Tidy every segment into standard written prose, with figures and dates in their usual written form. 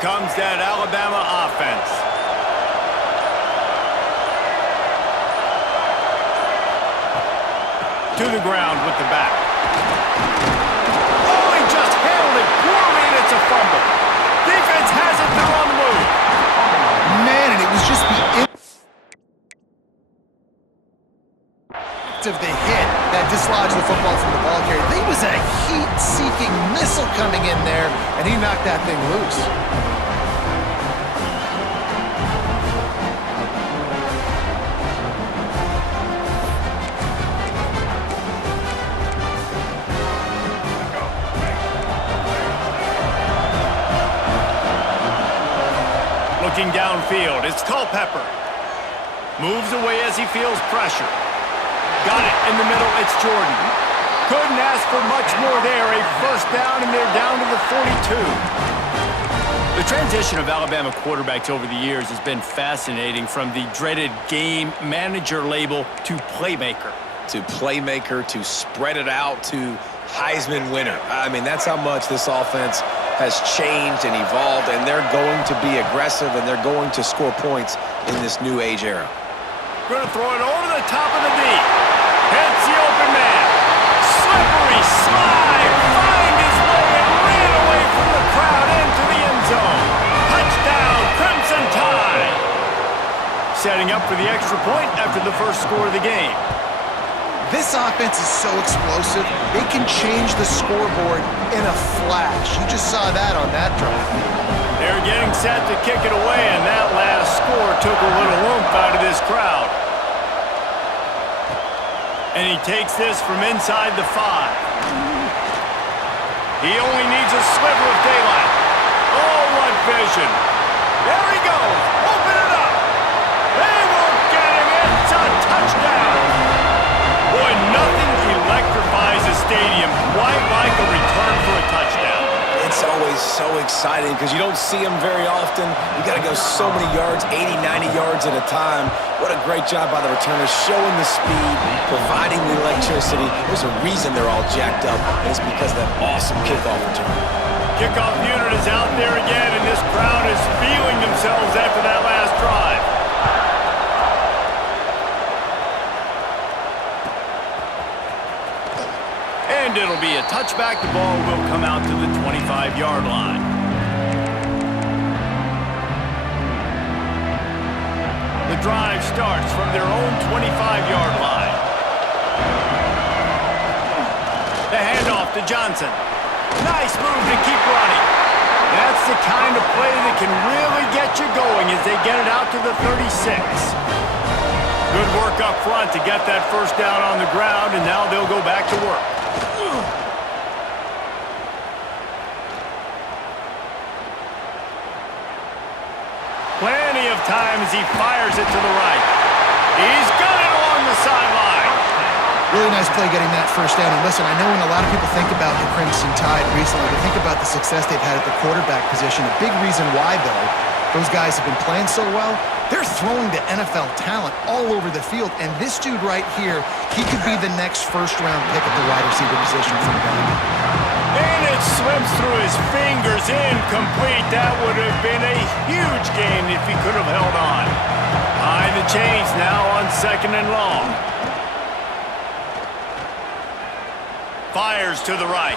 comes that Alabama offense. To the ground with the back. Oh, he just handled it poorly, and it's a fumble. Defense has it, they're on the move. Man, and it was just the of the hit that dislodged the football from the ball carrier. There was a heat-seeking missile coming in there, and he knocked that thing loose. Looking downfield, it's Culpepper. Moves away as he feels pressure. Got it in the middle, it's Jordan. Couldn't ask for much more there. A first down, and they're down to the 42. The transition of Alabama quarterbacks over the years has been fascinating, from the dreaded game manager label to playmaker. To playmaker, to spread it out, to Heisman winner. I mean, that's how much this offense has changed and evolved, and they're going to be aggressive, and they're going to score points in this new age era. Going to throw it over the top of the D. Hits the open man. Slippery slide. Find his way and ran away from the crowd into the end zone. Touchdown, Crimson Tide. Setting up for the extra point after the first score of the game. This offense is so explosive, they can change the scoreboard in a flash. You just saw that on that drive. They're getting set to kick it away, and that last score took a little oomph out of this crowd. And he takes this from inside the 5. He only needs a sliver of daylight. Oh, what vision. There he goes. Open it up. They won't get him. It's a touchdown. Boy, nothing electrifies a stadium quite like a return for a touchdown. It's always so exciting because you don't see them very often. You got to go so many yards, 80, 90 yards at a time. What a great job by the returners, showing the speed, providing the electricity. There's a reason they're all jacked up, and it's because of that awesome kickoff return. Kickoff unit is out there again, and this crowd is feeling themselves after that last drive. And it'll be a touchback. The ball will come out to the 25-yard line. The drive starts from their own 25-yard line. The handoff to Johnson. Nice move to keep running. That's the kind of play that can really get you going as they get it out to the 36. Good work up front to get that first down on the ground, and now they'll go back to work. Plenty of time as he fires it to the right. He's got it along the sideline. Really nice play getting that first down. And listen, I know when a lot of people think about the Crimson Tide recently, they think about the success they've had at the quarterback position. A big reason why, though, those guys have been playing so well, they're throwing to NFL talent all over the field. And this dude right here, he could be the next first-round pick at the wide receiver position from Bama. And it swims through his fingers, incomplete. That would have been a huge gain if he could have held on. Behind the chains now on 2nd and long. Fires to the right.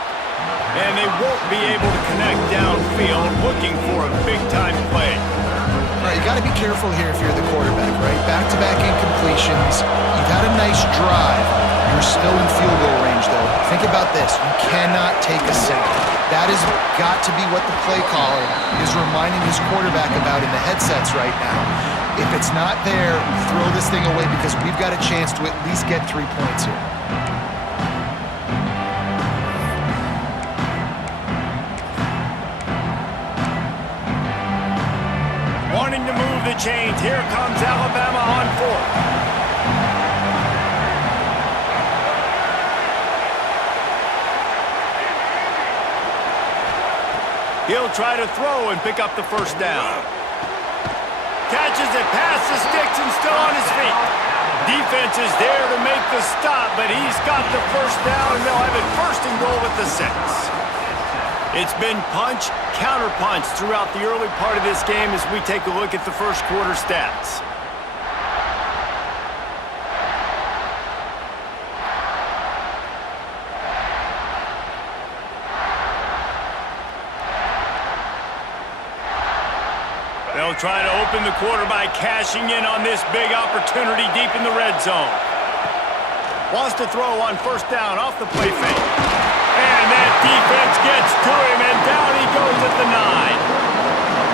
And they won't be able to connect downfield, looking for a big-time play. All right, you got to be careful here if you're the quarterback, right? Back-to-back incompletions. You've had a nice drive. You're still in field goal range, though. Think about this. You cannot take a sack. That has got to be what the play caller is reminding his quarterback about in the headsets right now. If it's not there, throw this thing away because we've got a chance to at least get 3 points here. Wanting to move the chains. Here comes Alabama on 4th. He'll try to throw and pick up the first down. Catches it past the sticks and still on his feet. Defense is there to make the stop, but he's got the first down, and they'll have it 1st and goal at the 6. It's been punch, counter-punch throughout the early part of this game as we take a look at the first quarter stats. They'll try to open the quarter by cashing in on this big opportunity deep in the red zone. Wants to throw on first down off the play fake. And that defense gets to him, and down he goes at the 9.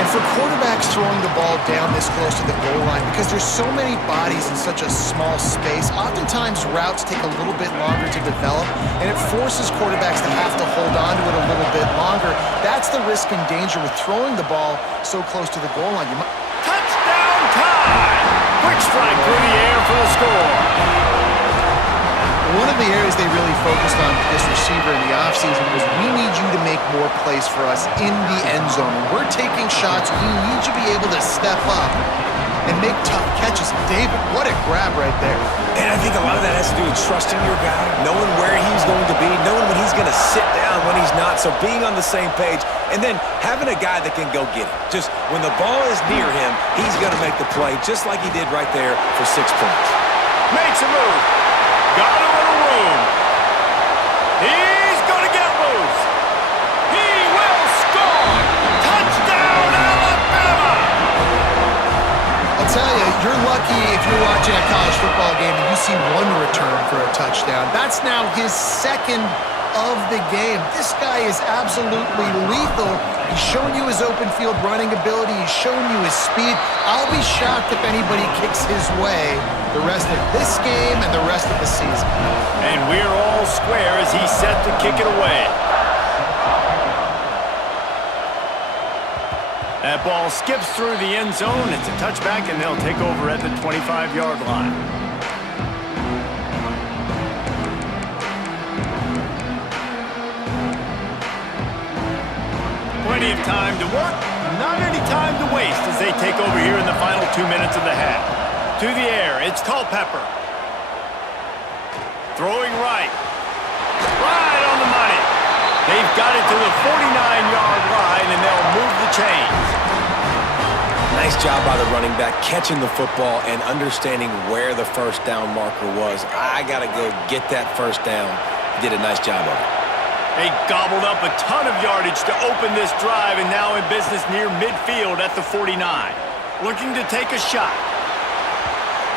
And for quarterbacks throwing the ball down this close to the goal line, because there's so many bodies in such a small space, oftentimes routes take a little bit longer to develop, and it forces quarterbacks to have to hold on to it a little bit longer. That's the risk and danger with throwing the ball so close to the goal line. Touchdown time! Quick strike through the air for the score. One of the areas they really focused on with this receiver in the offseason was we need you to make more plays for us in the end zone. When we're taking shots, we need you to be able to step up and make tough catches. David, what a grab right there. And I think a lot of that has to do with trusting your guy, knowing where he's going to be, knowing when he's going to sit down, when he's not, so being on the same page, and then having a guy that can go get it. Just when the ball is near him, he's going to make the play, just like he did right there for 6 points. Makes a move. Got a little room. He's going to get loose. He will score. Touchdown, Alabama. I'll tell you, you're lucky if you're watching a college football game and you see one return for a touchdown. That's now his second of the game. This guy is absolutely lethal. He's shown you his open field running ability. He's shown you his speed. I'll be shocked if anybody kicks his way the rest of this game and the rest of the season. And we're all square as he's set to kick it away. That ball skips through the end zone. It's a touchback, and they'll take over at the 25-yard line. Plenty of time to work, not any time to waste as they take over here in the final 2 minutes of the half. To the air, it's Culpepper. Throwing right. Right on the money. They've got it to the 49-yard line, and they'll move the chains. Nice job by the running back, catching the football and understanding where the first down marker was. I got to go get that first down. He did a nice job of it. They gobbled up a ton of yardage to open this drive, and now in business near midfield at the 49. Looking to take a shot.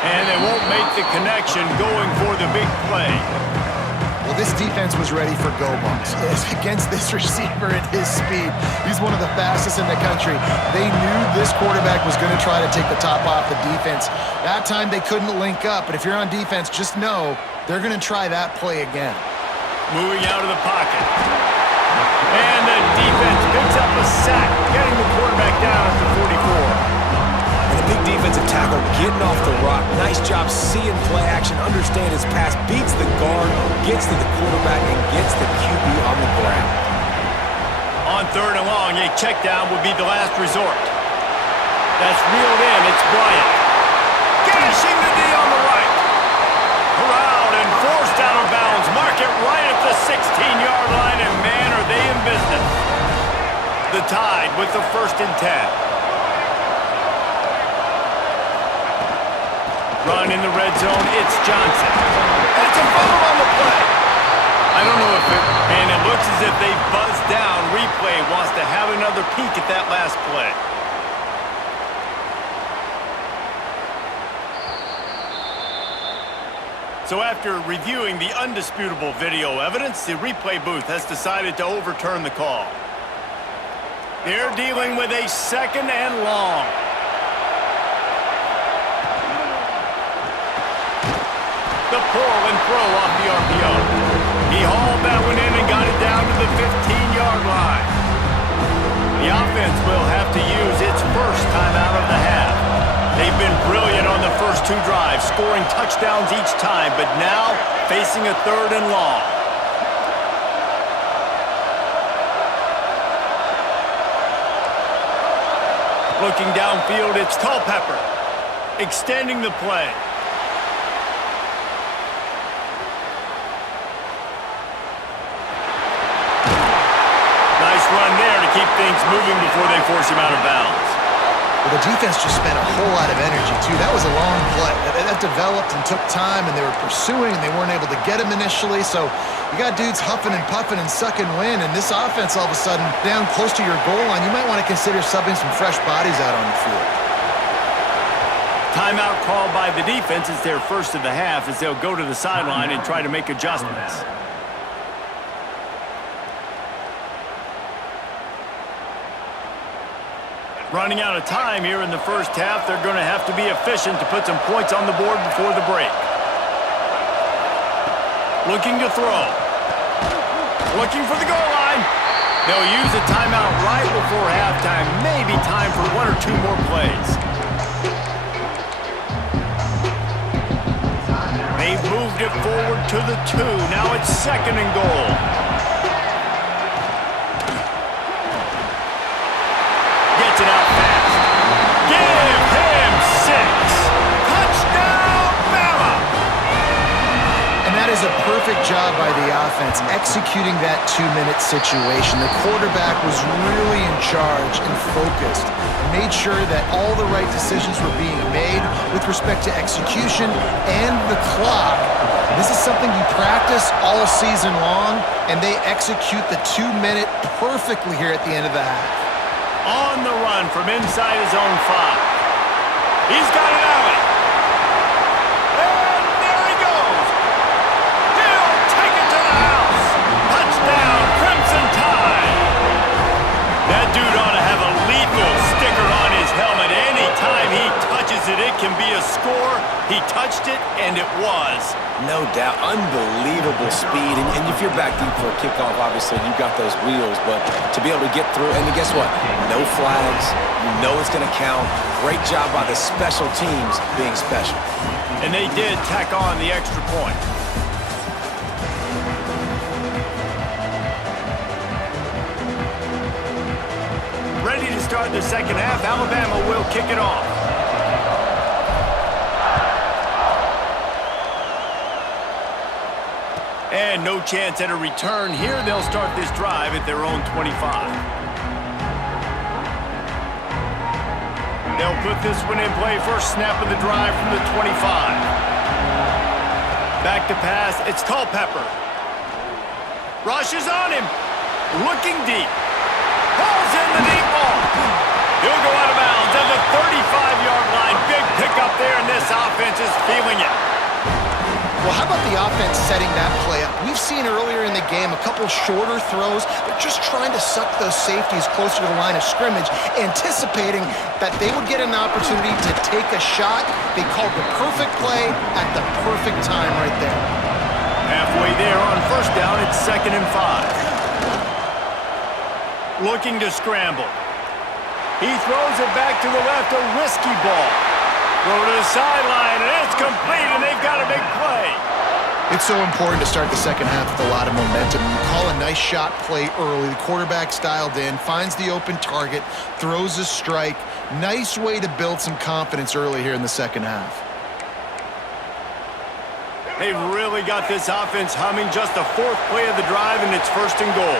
And they won't make the connection going for the big play. Well, this defense was ready for go bumps. Against this receiver at his speed, he's one of the fastest in the country. They knew this quarterback was going to try to take the top off the defense. That time they couldn't link up, but if you're on defense, just know they're going to try that play again. Moving out of the pocket. And the defense picks up a sack, getting the quarterback down at the 44. And a big defensive tackle getting off the rock. Nice job seeing play action, understand his pass, beats the guard, gets to the quarterback, and gets the QB on the ground. On 3rd and long, a check down would be the last resort. That's reeled in. It's Bryant. Gashing the D on the right. Corralled and forced out of bounds. Mark it right at the 16-yard line, and man, are they in business. The Tide with the 1st and 10. Run in the red zone, it's Johnson. That's a fumble on the play. I don't know if and it looks as if they buzzed down. Replay wants to have another peek at that last play. So after reviewing the undisputable video evidence, the replay booth has decided to overturn the call. They're dealing with a 2nd and long. The pull and throw off the RPO. He hauled that one in and got it down to the 15-yard line. The offense will have to use its first timeout of the half. They've been brilliant on the first 2 drives, scoring touchdowns each time, but now facing a 3rd and long. Looking downfield, it's Culpepper, extending the play. keep things moving before they force him out of bounds. Well, the defense just spent a whole lot of energy, too. That was a long play. That developed and took time, and they were pursuing, and they weren't able to get him initially. So you got dudes huffing and puffing and sucking wind, and this offense all of a sudden down close to your goal line. You might want to consider subbing some fresh bodies out on the field. Timeout called by the defense is their first of the half as they'll go to the sideline and try to make adjustments. Running out of time here in the first half, they're going to have to be efficient to put some points on the board before the break. Looking to throw. Looking for the goal line. They'll use a timeout right before halftime. Maybe time for one or two more plays. They've moved it forward to the 2. Now it's 2nd and goal. Gets it out fast. Give him 6. Touchdown, Bama! And that is a perfect job by the offense, executing that 2-minute situation. The quarterback was really in charge and focused. Made sure that all the right decisions were being made with respect to execution and the clock. This is something you practice all season long, and they execute the 2-minute perfectly here at the end of the half. On the run from inside his own 5. He's got it out. And there he goes. He'll take it to the house. Touchdown, Crimson Tide. That dude ought to have a lethal sticker on his helmet. Anytime he touches it, it can be a score. He touched it, and it was. No doubt. Unbelievable speed. And if you're back deep for a kickoff, obviously, you've got those wheels. But to be able to get through, and guess what? No flags. You know it's going to count. Great job by the special teams being special. And they did tack on the extra point. Ready to start the second half. Alabama will kick it off. And no chance at a return here. They'll start this drive at their own 25. They'll put this one in play. First snap of the drive from the 25. Back to pass. It's Culpepper. Rushes on him. Looking deep. Pulls in the deep ball. He'll go out of bounds at the 35-yard line. Big pickup there, and this offense is feeling it. Well, how about the offense setting that play up? We've seen earlier in the game a couple shorter throws. They're just trying to suck those safeties closer to the line of scrimmage, anticipating that they would get an opportunity to take a shot. They called the perfect play at the perfect time right there. Halfway there on first down, it's 2nd and 5. Looking to scramble. He throws it back to the left, a risky ball. Throw to the sideline, and it's complete, and they've got a big play. It's so important to start the second half with a lot of momentum. You call a nice shot play early. The quarterback's dialed in, finds the open target, throws a strike. Nice way to build some confidence early here in the second half. They've really got this offense humming. Just the 4th play of the drive, and it's 1st and goal.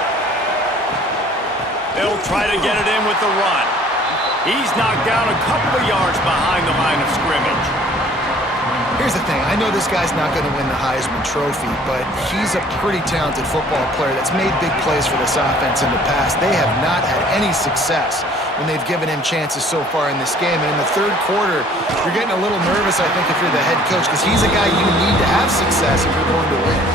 They'll try to get it in with the run. He's knocked down a couple of yards behind the line of scrimmage. Here's the thing. I know this guy's not going to win the Heisman Trophy, but he's a pretty talented football player that's made big plays for this offense in the past. They have not had any success when they've given him chances so far in this game. And in the 3rd quarter, you're getting a little nervous, I think, if you're the head coach, because he's a guy you need to have success if you're going to win.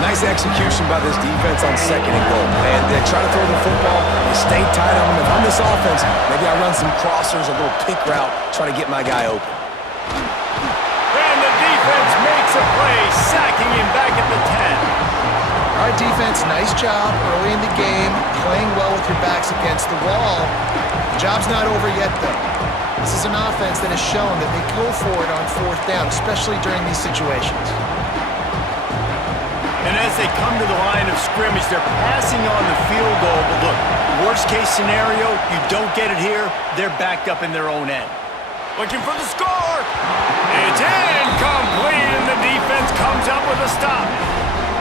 Nice execution by this defense on 2nd and goal. And they try to throw the football. They stay tight on them. If I'm this offense, maybe I run some crossers, a little pick route, try to get my guy open. And the defense makes a play, sacking him back at the 10. All right, defense, nice job early in the game, playing well with your backs against the wall. The job's not over yet, though. This is an offense that has shown that they go for it on 4th down, especially during these situations. And as they come to the line of scrimmage, they're passing on the field goal. But look, worst case scenario, you don't get it here, they're backed up in their own end. Looking for the score. It's incomplete, and the defense comes up with a stop.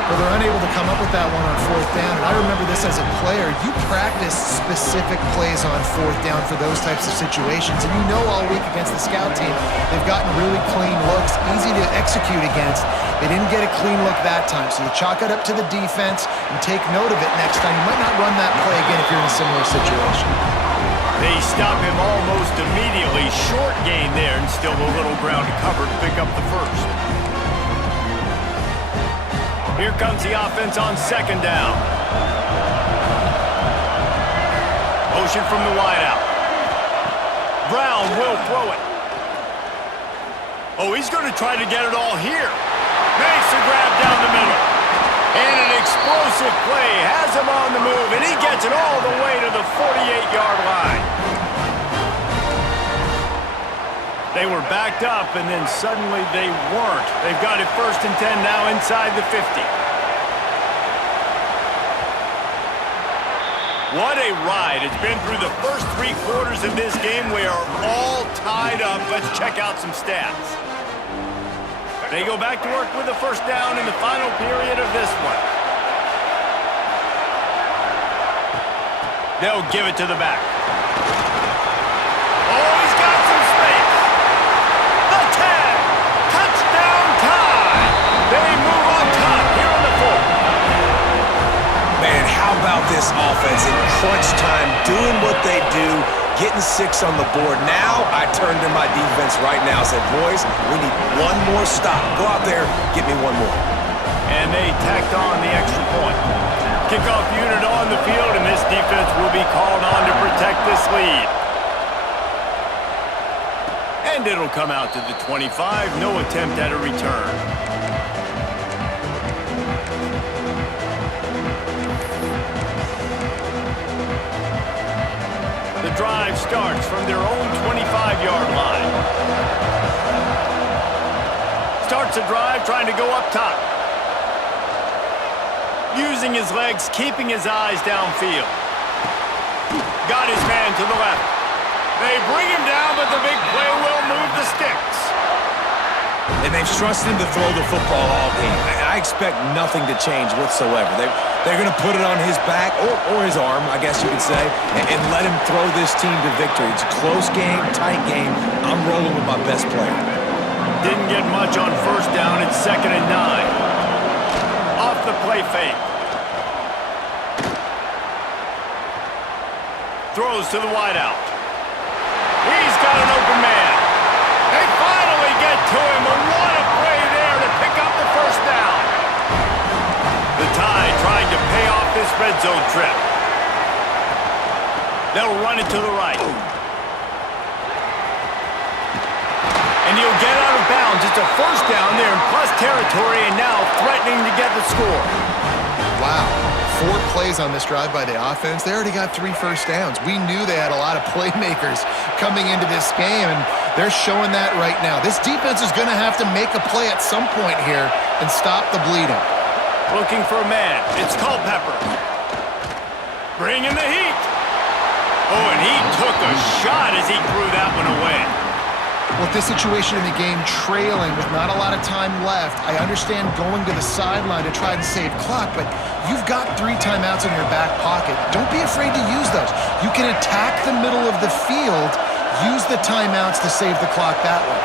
Well, they're unable to come up with that one on fourth down, and I remember this as a player. You practice specific plays on fourth down for those types of situations, and you know all week against the scout team, they've gotten really clean looks, easy to execute against. They didn't get a clean look that time, so you chalk it up to the defense and take note of it next time. You might not run that play again if you're in a similar situation. They stop him almost immediately. Short gain there, and still a little ground to cover to pick up the first. Here comes the offense on second down. Motion from the wideout. Brown will throw it. Oh, he's going to try to get it all here. Makes the grab down the middle. And an explosive play has him on the move, and he gets it all the way to the 48-yard line. They were backed up, and then suddenly they weren't. They've got it 1st and 10 now inside the 50. What a ride. It's been through the first 3 quarters of this game. We are all tied up. Let's check out some stats. They go back to work with the first down in the final period of this one. They'll give it to the back. Oh, he's got some space. The tag. Touchdown time. They move on top here in the 4th. Man, how about this offense in crunch time, doing what they do, getting 6 on the board. Now I turn to my defense right now and said, boys, we need one more stop. Go out there, get me one more. And they tacked on the extra point. Kickoff unit on the field, and this defense will be called on to protect this lead. And it'll come out to the 25. No attempt at a return. The drive starts from their own 25-yard line. Starts the drive trying to go up top. Using his legs, keeping his eyes downfield. Got his man to the left. They bring him down, but the big play will move the sticks. And they've trusted him to throw the football all game. I expect nothing to change whatsoever. They're going to put it on his back, or his arm, I guess you could say, and let him throw this team to victory. It's a close game, tight game. I'm rolling with my best player. Didn't get much on first down. It's 2nd and 9. Off the play fake. Throws to the wideout. He's got an open man. They finally get to him, and what a play there to pick up the first down. The Tide trying to pay off this red zone trip. They'll run it to the right. And he'll get out of bounds. It's a first down there in plus territory, and now threatening to get the score. Wow. 4 plays on this drive by the offense. They already got 3 first downs. We knew they had a lot of playmakers coming into this game, and they're showing that right now. This defense is going to have to make a play at some point here and stop the bleeding. Looking for a man. It's Culpepper. Bringing the heat. Oh, and he took a shot as he threw that one away. With this situation in the game, trailing with not a lot of time left, I understand going to the sideline to try and save clock, but you've got 3 timeouts in your back pocket. Don't be afraid to use those. You can attack the middle of the field, use the timeouts to save the clock that way.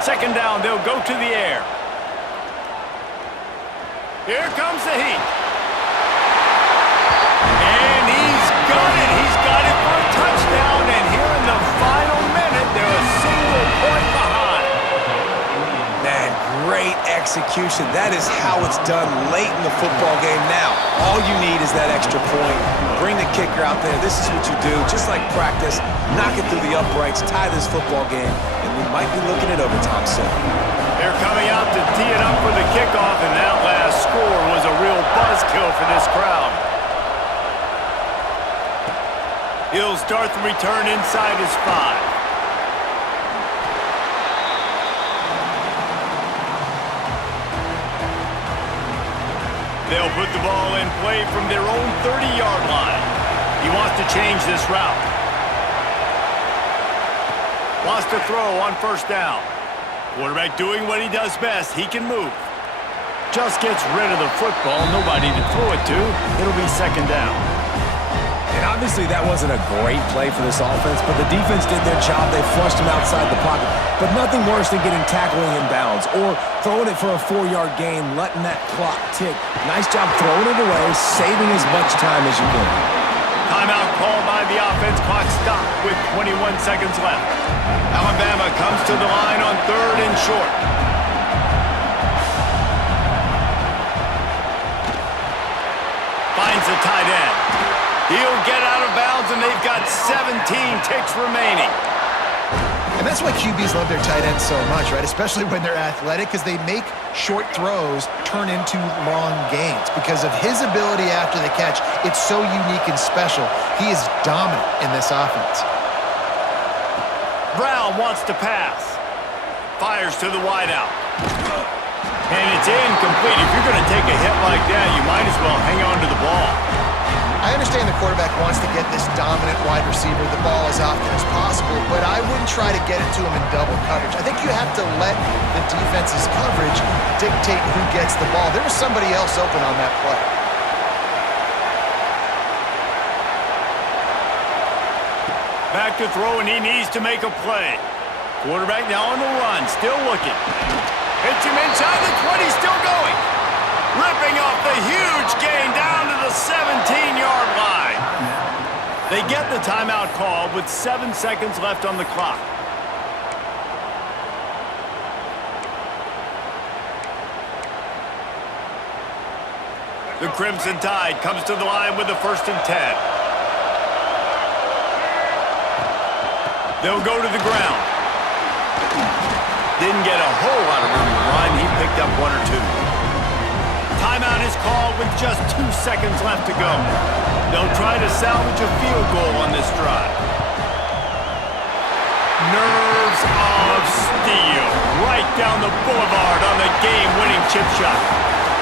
Second down, they'll go to the air. Here comes the heat. And he's got it. He's got it for a touchdown. And here in the final minute, they're a single point behind. Man, great execution. That is how it's done late in the football game. Now, all you need is that extra point. Bring the kicker out there. This is what you do. Just like practice, knock it through the uprights, tie this football game, and we might be looking at overtime soon. They're coming out to tee it up for the kickoff, and that last score was a real buzzkill for this crowd. He'll start the return inside his 5. They'll put the ball in play from their own 30-yard line. He wants to change this route. Wants to throw on first down. Quarterback doing what he does best. He can move. Just gets rid of the football. Nobody to throw it to. It'll be second down. And obviously that wasn't a great play for this offense, but the defense did their job. They flushed him outside the pocket. But nothing worse than getting tackling inbounds or throwing it for a 4-yard gain, letting that clock tick. Nice job throwing it away, saving as much time as you can. Timeout called by the offense. Clock stopped with 21 seconds left. Alabama comes to the line on 3rd and short. Finds the tight end. He'll get out of bounds, and they've got 17 ticks remaining. And that's why QBs love their tight ends so much, right? Especially when they're athletic, because they make short throws turn into long gains. Because of his ability after the catch, it's so unique and special. He is dominant in this offense. Brown wants to pass. Fires to the wideout. And it's incomplete. If you're going to take a hit like that, you might as well hang on to the ball. I understand the quarterback wants to get this dominant wide receiver the ball as often as possible, but I wouldn't try to get it to him in double coverage. I think you have to let the defense's coverage dictate who gets the ball. There was somebody else open on that play. Back to throw, and he needs to make a play. Quarterback now on the run, still looking. Hits him inside the 20, still going. Ripping off the huge gain down to the 17-yard line. They get the timeout called with 7 seconds left on the clock. The Crimson Tide comes to the line with the 1st and 10. They'll go to the ground. Didn't get a whole lot of room to run. He picked up 1 or 2. Timeout is called with just 2 seconds left to go. They'll try to salvage a field goal on this drive. Nerves of steel. Right down the boulevard on the game-winning chip shot.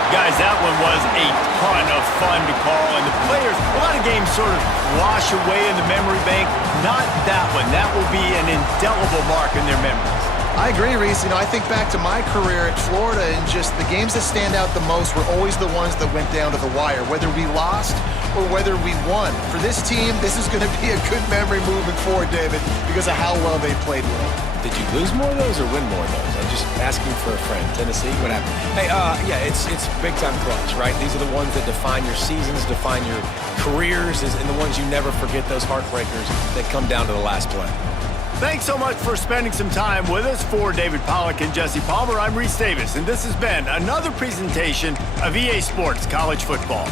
Guys, that one was a ton of fun to call. And the players, a lot of games sort of wash away in the memory bank. Not that one. That will be an indelible mark in their memories. I agree, Reese. I think back to my career at Florida, and just the games that stand out the most were always the ones that went down to the wire, whether we lost or whether we won. For this team, this is going to be a good memory moving forward, David, because of how well they played with it. Did you lose more of those or win more of those? I'm just asking for a friend. Tennessee, what happened? Hey, yeah, it's big-time clutch, right? These are the ones that define your seasons, define your careers, and the ones you never forget, those heartbreakers that come down to the last play. Thanks so much for spending some time with us. For David Pollack and Jesse Palmer, I'm Reese Davis, and this has been another presentation of EA Sports College Football.